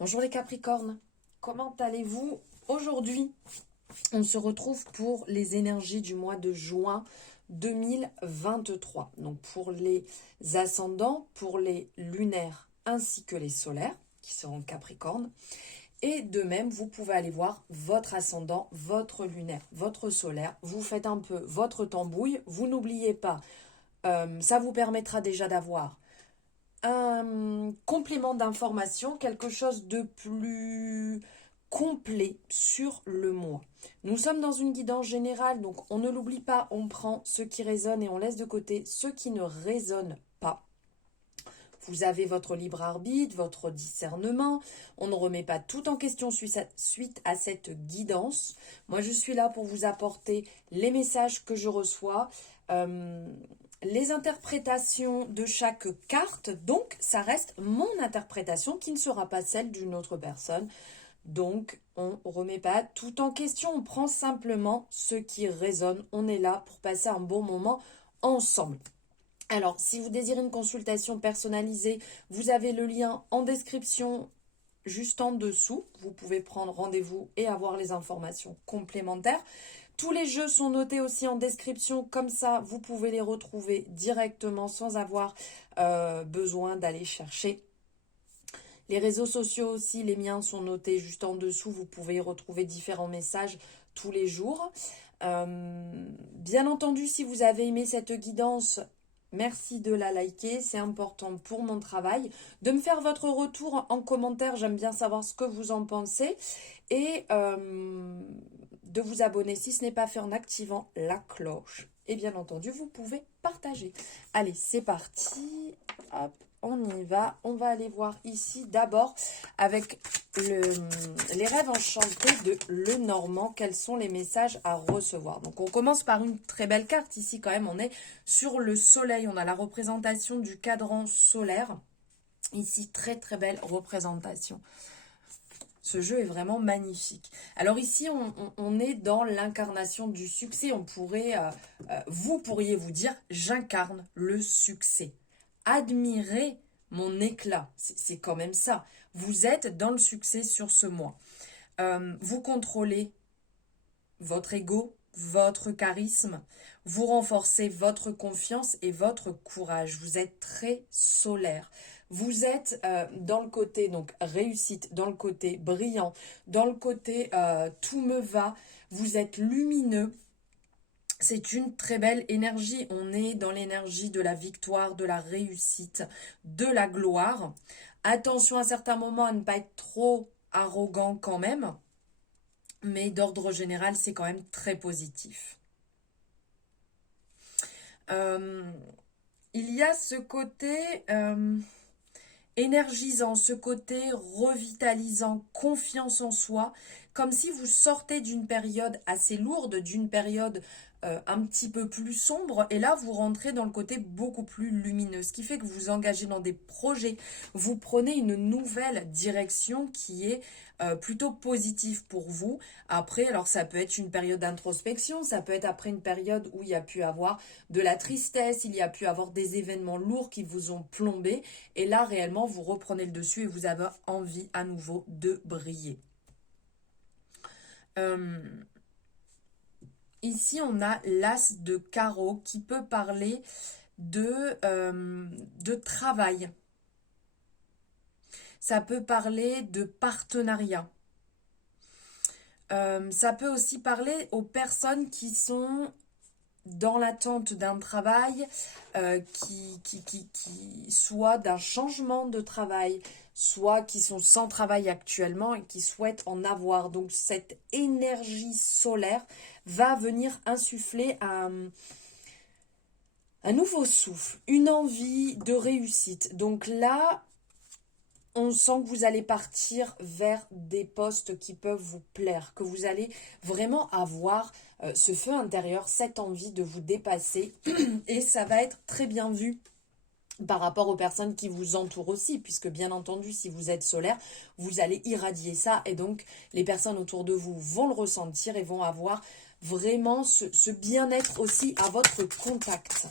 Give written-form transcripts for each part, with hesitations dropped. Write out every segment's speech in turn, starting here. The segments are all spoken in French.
Bonjour les Capricornes, comment allez-vous aujourd'hui? On se retrouve pour les énergies du mois de juin 2023. Donc pour les ascendants, pour les lunaires ainsi que les solaires qui seront Capricornes. Et de même, vous pouvez aller voir votre ascendant, votre lunaire, votre solaire. Vous faites un peu votre tambouille. Vous n'oubliez pas, ça vous permettra déjà d'avoir un complément d'information, quelque chose de plus complet sur le mois. Nous sommes dans une guidance générale, donc on ne l'oublie pas, on prend ce qui résonne et on laisse de côté ce qui ne résonne pas. Vous avez votre libre arbitre, votre discernement. On ne remet pas tout en question suite à cette guidance. Moi, je suis là pour vous apporter les messages que je reçois. Les interprétations de chaque carte, donc ça reste mon interprétation qui ne sera pas celle d'une autre personne. Donc on ne remet pas tout en question, on prend simplement ce qui résonne. On est là pour passer un bon moment ensemble. Alors, si vous désirez une consultation personnalisée, vous avez le lien en description juste en dessous. Vous pouvez prendre rendez-vous et avoir les informations complémentaires. Tous les jeux sont notés aussi en description, comme ça vous pouvez les retrouver directement sans avoir besoin d'aller chercher. Les réseaux sociaux aussi, les miens sont notés juste en dessous, vous pouvez y retrouver différents messages tous les jours. Bien entendu, si vous avez aimé cette guidance, merci de la liker, c'est important pour mon travail. De me faire votre retour en commentaire, j'aime bien savoir ce que vous en pensez. Et de vous abonner si ce n'est pas fait en activant la cloche. Et bien entendu, vous pouvez partager. Allez, c'est parti. Hop, on y va. On va aller voir ici d'abord avec les rêves enchantés de Lenormand. Quels sont les messages à recevoir? Donc, on commence par une très belle carte. Ici, quand même, on est sur le soleil. On a la représentation du cadran solaire. Ici, très très belle représentation. Ce jeu est vraiment magnifique. Alors ici, on est dans l'incarnation du succès. Vous pourriez vous dire, j'incarne le succès. Admirez mon éclat. C'est quand même ça. Vous êtes dans le succès sur ce mois. Vous contrôlez votre ego, votre charisme. Vous renforcez votre confiance et votre courage. Vous êtes très solaire. Vous êtes dans le côté donc réussite, dans le côté brillant, dans le côté tout me va. Vous êtes lumineux. C'est une très belle énergie. On est dans l'énergie de la victoire, de la réussite, de la gloire. Attention à certains moments à ne pas être trop arrogant quand même. Mais d'ordre général, c'est quand même très positif. Il y a ce côté énergisant, ce côté revitalisant, confiance en soi, comme si vous sortez d'une période assez lourde, d'une période un petit peu plus sombre, et là vous rentrez dans le côté beaucoup plus lumineux, ce qui fait que vous vous engagez dans des projets, vous prenez une nouvelle direction qui est plutôt positive pour vous. Après, alors ça peut être une période d'introspection, ça peut être après une période où il y a pu avoir de la tristesse, il y a pu avoir des événements lourds qui vous ont plombé, et là réellement vous reprenez le dessus et vous avez envie à nouveau de briller. Ici, on a l'as de carreau qui peut parler de travail. Ça peut parler de partenariat. Ça peut aussi parler aux personnes qui sont dans l'attente d'un travail, soit d'un changement de travail, soit qui sont sans travail actuellement et qui souhaitent en avoir. Donc cette énergie solaire va venir insuffler un nouveau souffle, une envie de réussite. Donc là, on sent que vous allez partir vers des postes qui peuvent vous plaire, que vous allez vraiment avoir ce feu intérieur, cette envie de vous dépasser. Et ça va être très bien vu par rapport aux personnes qui vous entourent aussi, puisque bien entendu, si vous êtes solaire, vous allez irradier ça. Et donc, les personnes autour de vous vont le ressentir et vont avoir vraiment ce bien-être aussi à votre contact.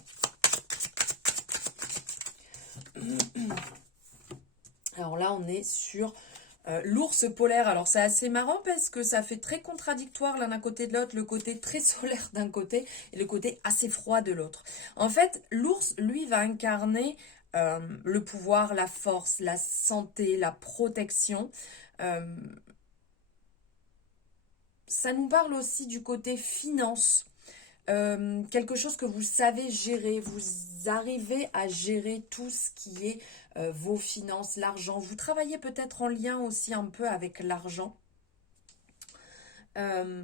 Alors là, on est sur L'ours polaire, alors c'est assez marrant parce que ça fait très contradictoire l'un d'un côté de l'autre, le côté très solaire d'un côté et le côté assez froid de l'autre. En fait, l'ours, lui, va incarner le pouvoir, la force, la santé, la protection. Euh, Ça nous parle aussi du côté finance. Quelque chose que vous savez gérer, vous arrivez à gérer tout ce qui est vos finances, l'argent. Vous travaillez peut-être en lien aussi un peu avec l'argent. Euh,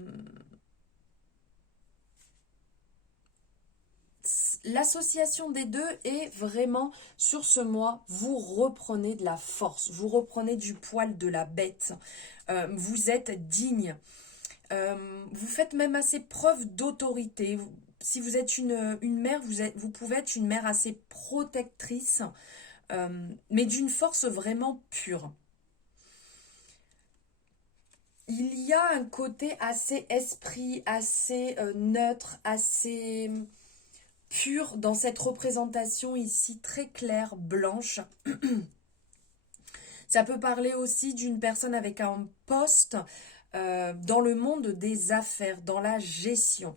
L'association des deux est vraiment sur ce mois, vous reprenez de la force, vous reprenez du poil de la bête, vous êtes digne. Vous faites même assez preuve d'autorité. Si vous êtes une mère, vous pouvez être une mère assez protectrice, mais d'une force vraiment pure. Il y a un côté assez esprit, assez neutre, assez pur dans cette représentation ici, très claire, blanche. Ça peut parler aussi d'une personne avec un poste dans le monde des affaires, dans la gestion.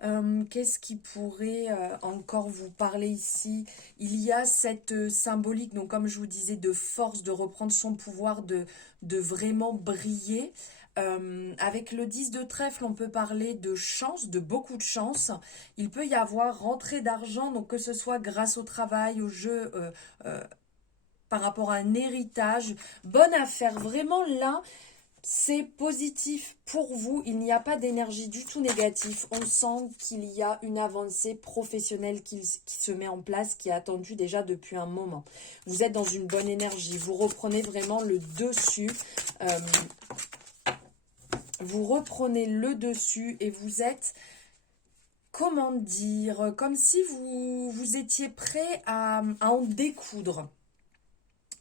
Qu'est-ce qui pourrait encore vous parler ici? Il y a cette symbolique, donc comme je vous disais, de force, de reprendre son pouvoir, de vraiment briller. Avec le 10 de trèfle, on peut parler de chance, de beaucoup de chance. Il peut y avoir rentrée d'argent, donc que ce soit grâce au travail, au jeu, par rapport à un héritage. Bonne affaire, vraiment là. C'est positif pour vous, il n'y a pas d'énergie du tout négative. On sent qu'il y a une avancée professionnelle qui se met en place, qui est attendue déjà depuis un moment. Vous êtes dans une bonne énergie, vous reprenez vraiment le dessus. Vous reprenez le dessus et vous êtes, comment dire, comme si vous étiez prêt à en découdre.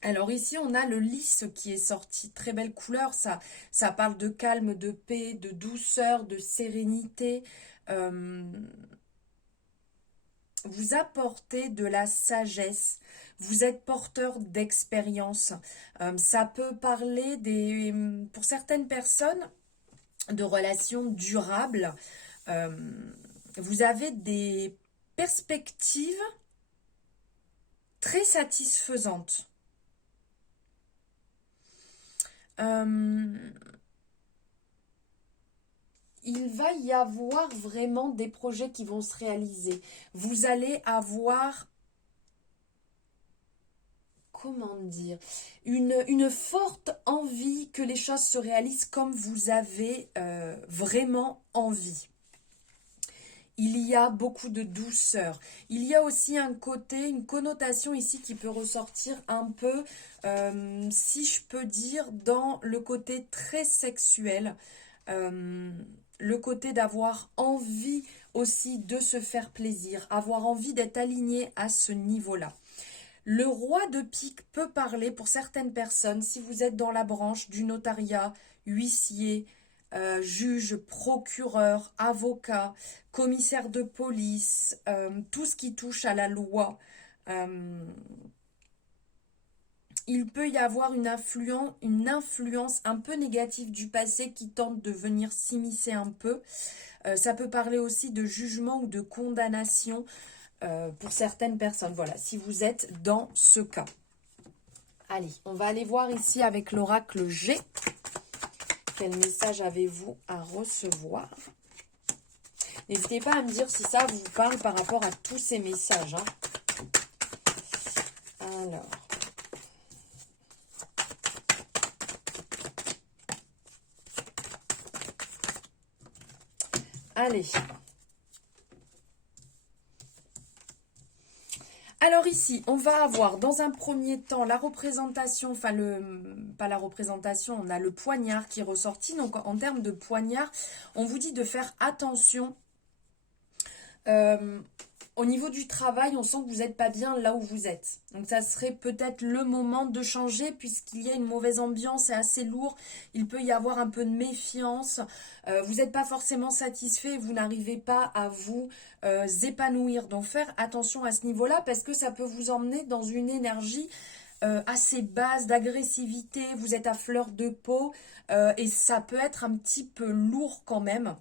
Alors ici, on a le lys qui est sorti, très belle couleur, ça parle de calme, de paix, de douceur, de sérénité. Vous apportez de la sagesse, vous êtes porteur d'expérience. Ça peut parler pour certaines personnes de relations durables. Vous avez des perspectives très satisfaisantes. Il va y avoir vraiment des projets qui vont se réaliser. Vous allez avoir, comment dire, une forte envie que les choses se réalisent comme vous avez vraiment envie. Il y a beaucoup de douceur. Il y a aussi un côté, une connotation ici qui peut ressortir un peu, si je peux dire, dans le côté très sexuel. Le côté d'avoir envie aussi de se faire plaisir, avoir envie d'être aligné à ce niveau-là. Le roi de pique peut parler pour certaines personnes, si vous êtes dans la branche du notariat, huissier, juge, procureur, avocat, commissaire de police, tout ce qui touche à la loi. Il peut y avoir une influence un peu négative du passé qui tente de venir s'immiscer un peu. Ça peut parler aussi de jugement ou de condamnation pour certaines personnes. Voilà, si vous êtes dans ce cas. Allez, on va aller voir ici avec l'oracle G. Quel message avez-vous à recevoir? N'hésitez pas à me dire si ça vous parle par rapport à tous ces messages. Hein. Alors. Allez. Alors ici, on va avoir dans un premier temps la représentation, enfin pas la représentation, on a le poignard qui est ressorti. Donc en termes de poignard, on vous dit de faire attention. Au niveau du travail, on sent que vous n'êtes pas bien là où vous êtes. Donc ça serait peut-être le moment de changer puisqu'il y a une mauvaise ambiance, c'est assez lourd. Il peut y avoir un peu de méfiance. Vous n'êtes pas forcément satisfait, vous n'arrivez pas à vous épanouir. Donc faire attention à ce niveau-là parce que ça peut vous emmener dans une énergie assez basse, d'agressivité, vous êtes à fleur de peau et ça peut être un petit peu lourd quand même.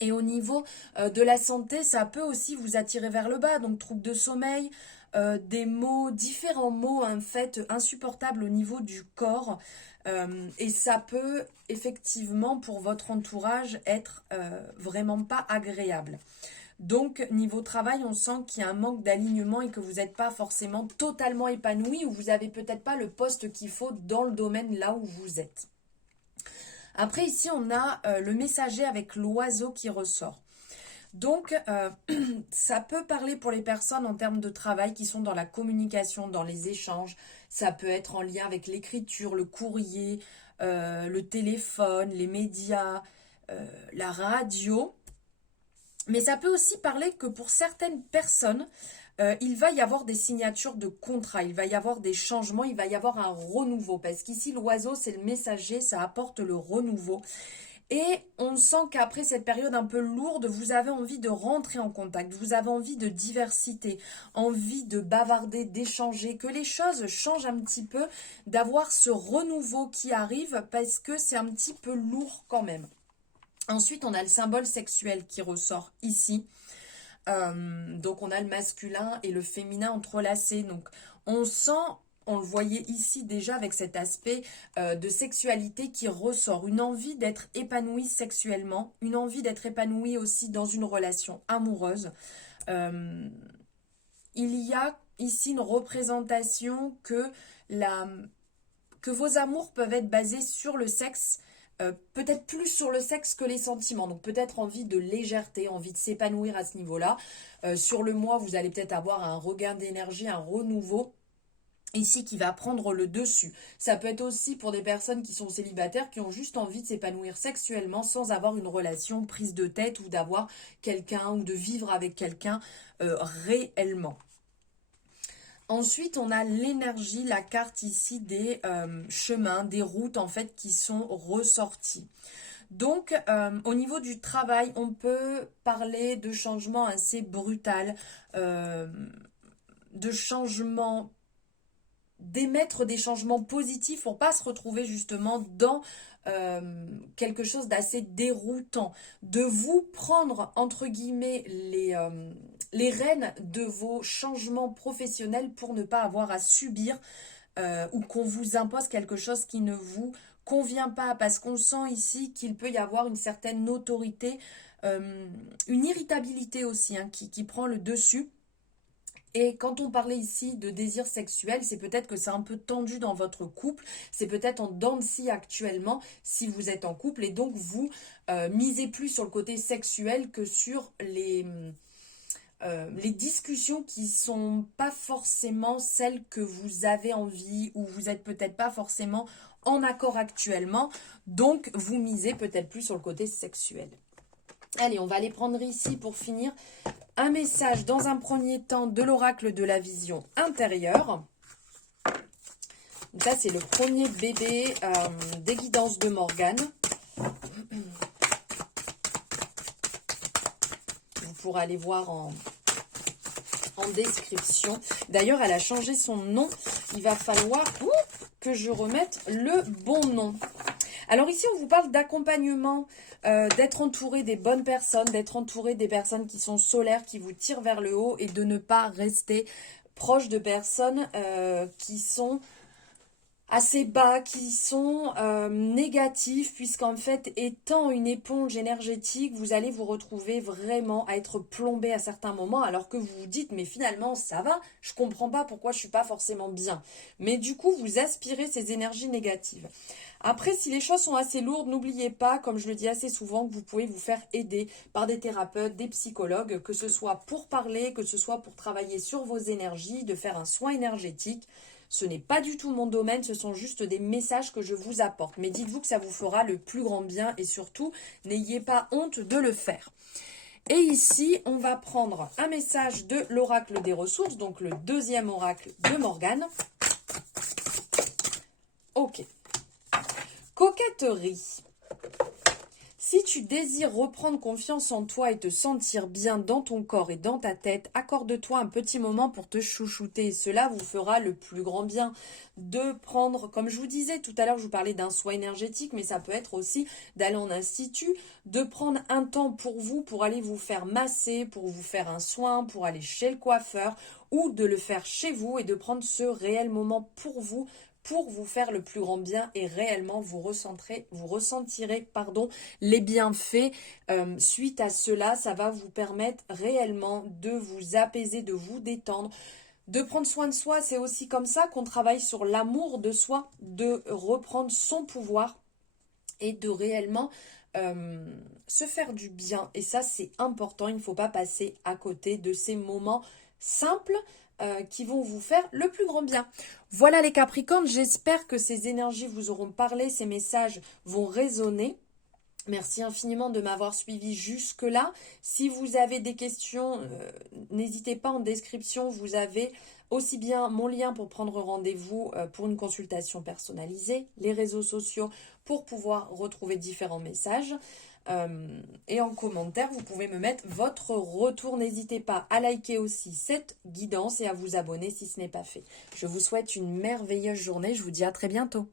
Et au niveau de la santé, ça peut aussi vous attirer vers le bas, donc troubles de sommeil, des maux, différents maux en fait insupportables au niveau du corps. Et ça peut effectivement pour votre entourage être vraiment pas agréable. Donc niveau travail, on sent qu'il y a un manque d'alignement et que vous n'êtes pas forcément totalement épanoui ou vous n'avez peut-être pas le poste qu'il faut dans le domaine là où vous êtes. Après ici, on a le messager avec l'oiseau qui ressort. Donc, ça peut parler pour les personnes en termes de travail qui sont dans la communication, dans les échanges. Ça peut être en lien avec l'écriture, le courrier, le téléphone, les médias, la radio. Mais ça peut aussi parler que pour certaines personnes, il va y avoir des signatures de contrats, il va y avoir des changements, il va y avoir un renouveau. Parce qu'ici, l'oiseau, c'est le messager, ça apporte le renouveau. Et on sent qu'après cette période un peu lourde, vous avez envie de rentrer en contact, vous avez envie de diversité, envie de bavarder, d'échanger, que les choses changent un petit peu, d'avoir ce renouveau qui arrive parce que c'est un petit peu lourd quand même. Ensuite, on a le symbole sexuel qui ressort ici. Donc, on a le masculin et le féminin entrelacés. Donc, on sent, on le voyait ici déjà avec cet aspect de sexualité qui ressort. Une envie d'être épanoui sexuellement, une envie d'être épanoui aussi dans une relation amoureuse. Il y a ici une représentation que vos amours peuvent être basés sur le sexe, peut-être plus sur le sexe que les sentiments. Donc peut-être envie de légèreté, envie de s'épanouir à ce niveau-là. Sur le mois, vous allez peut-être avoir un regain d'énergie, un renouveau ici qui va prendre le dessus. Ça peut être aussi pour des personnes qui sont célibataires, qui ont juste envie de s'épanouir sexuellement sans avoir une relation prise de tête ou d'avoir quelqu'un ou de vivre avec quelqu'un réellement. Ensuite, on a l'énergie, la carte ici des chemins, des routes en fait qui sont ressorties. Donc, au niveau du travail, on peut parler de changements assez brutal, de changements, d'émettre des changements positifs pour pas se retrouver justement dans quelque chose d'assez déroutant, de vous prendre entre guillemets les rênes de vos changements professionnels pour ne pas avoir à subir ou qu'on vous impose quelque chose qui ne vous convient pas, parce qu'on sent ici qu'il peut y avoir une certaine autorité, une irritabilité aussi hein, qui prend le dessus. Et quand on parlait ici de désir sexuel, c'est peut-être que c'est un peu tendu dans votre couple, c'est peut-être en dents de scie actuellement si vous êtes en couple et donc vous misez plus sur le côté sexuel que sur les discussions qui sont pas forcément celles que vous avez envie ou vous êtes peut-être pas forcément en accord actuellement, donc vous misez peut-être plus sur le côté sexuel. Allez, on va aller prendre ici pour finir un message dans un premier temps de l'oracle de la vision intérieure. Donc ça, c'est le premier bébé des guidances de Morgane. Vous pourrez aller voir en description. D'ailleurs, elle a changé son nom. Il va falloir que je remette le bon nom. Alors ici, on vous parle d'accompagnement, d'être entouré des bonnes personnes, d'être entouré des personnes qui sont solaires, qui vous tirent vers le haut et de ne pas rester proche de personnes qui sont assez bas, qui sont négatifs, puisqu'en fait, étant une éponge énergétique, vous allez vous retrouver vraiment à être plombé à certains moments, alors que vous vous dites, mais finalement, ça va, je comprends pas pourquoi je suis pas forcément bien. Mais du coup, vous aspirez ces énergies négatives. Après, si les choses sont assez lourdes, n'oubliez pas, comme je le dis assez souvent, que vous pouvez vous faire aider par des thérapeutes, des psychologues, que ce soit pour parler, que ce soit pour travailler sur vos énergies, de faire un soin énergétique. Ce n'est pas du tout mon domaine, ce sont juste des messages que je vous apporte. Mais dites-vous que ça vous fera le plus grand bien et surtout, n'ayez pas honte de le faire. Et ici, on va prendre un message de l'oracle des ressources, donc le deuxième oracle de Morgane. Ok. Coquetterie. Si tu désires reprendre confiance en toi et te sentir bien dans ton corps et dans ta tête, accorde-toi un petit moment pour te chouchouter. Cela vous fera le plus grand bien de prendre, comme je vous disais tout à l'heure, je vous parlais d'un soin énergétique, mais ça peut être aussi d'aller en institut, de prendre un temps pour vous, pour aller vous faire masser, pour vous faire un soin, pour aller chez le coiffeur ou de le faire chez vous et de prendre ce réel moment pour vous faire le plus grand bien et réellement vous ressentirez les bienfaits suite à cela. Ça va vous permettre réellement de vous apaiser, de vous détendre, de prendre soin de soi. C'est aussi comme ça qu'on travaille sur l'amour de soi, de reprendre son pouvoir et de réellement se faire du bien. Et ça, c'est important. Il ne faut pas passer à côté de ces moments simples qui vont vous faire le plus grand bien. Voilà les Capricornes, j'espère que ces énergies vous auront parlé, ces messages vont résonner. Merci infiniment de m'avoir suivi jusque-là. Si vous avez des questions, n'hésitez pas, en description, vous avez aussi bien mon lien pour prendre rendez-vous pour une consultation personnalisée, les réseaux sociaux pour pouvoir retrouver différents messages. Et en commentaire, vous pouvez me mettre votre retour. N'hésitez pas à liker aussi cette guidance et à vous abonner si ce n'est pas fait. Je vous souhaite une merveilleuse journée. Je vous dis à très bientôt.